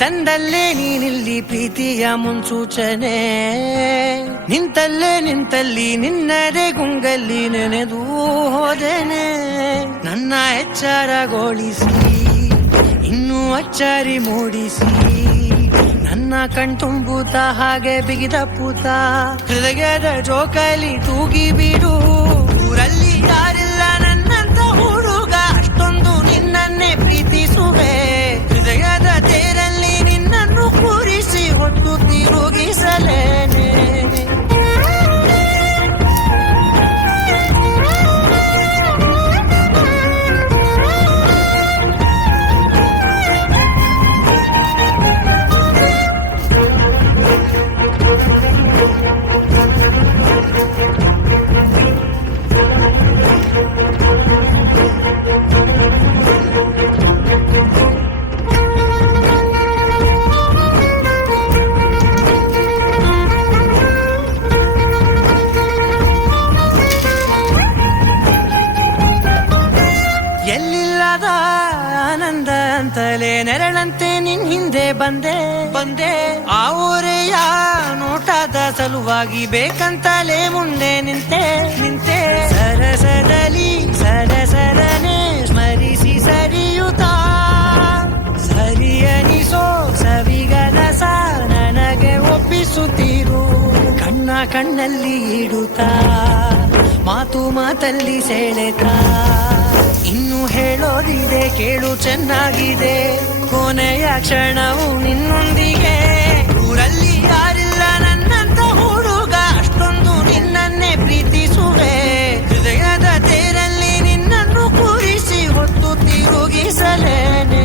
ತಂದಲ್ಲೇ ನೀನಿಲ್ಲಿ ಪ್ರೀತಿಯ ಮುನ್ಸೂಚನೆ, ನಿಂತಲ್ಲಿ ನಿನ್ನದೇ ಗುಂಗಲ್ಲಿ ನೆನೆದು ಹೋದೆನೆ. ನನ್ನ ಎಚ್ಚರಗೊಳಿಸಿ ಇನ್ನೂ ಅಚ್ಚರಿ ಮೂಡಿಸಿ, ನನ್ನ ಕಣ್ತುಂಬುತ್ತ ಹಾಗೆ ಬಿಗಿದ ಪೂತ ಹೃದಯದ ಜೋಕಾಲಿ ತೂಗಿ ಬಿಡು. ಊರಲ್ಲಿ ಯಾರಿಲ್ಲ ನನ್ನಂತ ಹುಡುಗ, ಅಷ್ಟೊಂದು ನಿನ್ನನ್ನೇ ಪ್ರೀತಿಸುವೆ. ಹೃದಯದ ತೇರಲ್ಲಿ ನಿನ್ನನ್ನು ಕೂರಿಸಿ ಹೊತ್ತು ತಿರುಗಿಸಲೇನೆ. ಎಲ್ಲಿಲ್ಲದ ಆನಂದ ಅಂತಲೇ ನೆರಳಂತೆ ನಿನ್ ಹಿಂದೆ ಬಂದೆ. ಆ ಊರೆಯ ನೋಟದ ಸಲುವಾಗಿ ಬೇಕಂತಲೇ ಮುಂದೆ ನಿಂತೆ. ಸರಸದಲ್ಲಿ ಸರಸರನೆ ಸ್ಮರಿಸಿ ಸರಿಯುತ್ತಾ, ಸರಿಯನಿಸೋ ಸವಿಗನಸ ನನಗೆ ಒಪ್ಪಿಸುತ್ತೀರು. ಕಣ್ಣಲ್ಲಿ ಇಡುತ್ತಾ, ಮಾತಲ್ಲಿ ಸೆಳೆತಾ, ಇನ್ನು ಹೇಳೋದಿದೆ ಕೇಳು ಚೆನ್ನಾಗಿದೆ. ಕೊನೆಯ ಕ್ಷಣವು ನಿನ್ನೊಂದಿಗೆ. ಊರಲ್ಲಿ ಯಾರಿಲ್ಲ ನನ್ನಂತ ಹುಡುಗ, ಅಷ್ಟೊಂದು ನಿನ್ನನ್ನೇ ಪ್ರೀತಿಸುವೆ. ಹೃದಯದ ತೇರಲ್ಲಿ ನಿನ್ನನ್ನು ಕೂರಿಸಿ ಹೊತ್ತು ತಿರುಗಿಸಲೇನೆ.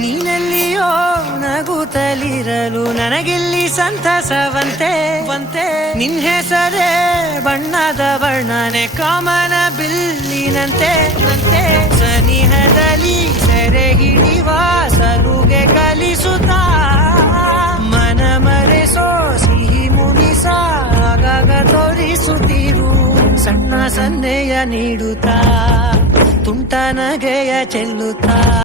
ನೀನೆಲ್ಲಿಯೋ ನಗುತ್ತಲಿರಲು ನನಗಿಲ್ಲಿ ಸಂತಸವಂತೆ. ನಿನ್ ಹೆಸರೇ ಬಣ್ಣದ ವರ್ಣನೆ ಕಾಮನ ಬಿಲ್ಲಿನಂತೆ. ಸನಿಹದಲ್ಲಿ ಸೆರೆ ಹಿಡಿವ ಸಲುಗೆ ಕಲಿಸುತ್ತಾ, ಮನ ಮರೆಸೋ ಸಿಹಿ ಮುನಿಸ ಆಗಾಗ ತೋರಿಸುತ್ತೀರು. ಸಣ್ಣ ಸನ್ನೆಯ ನೀಡುತ್ತಾ, ತುಂಟ ನಗೆಯ ಚೆಲ್ಲುತ್ತಾ.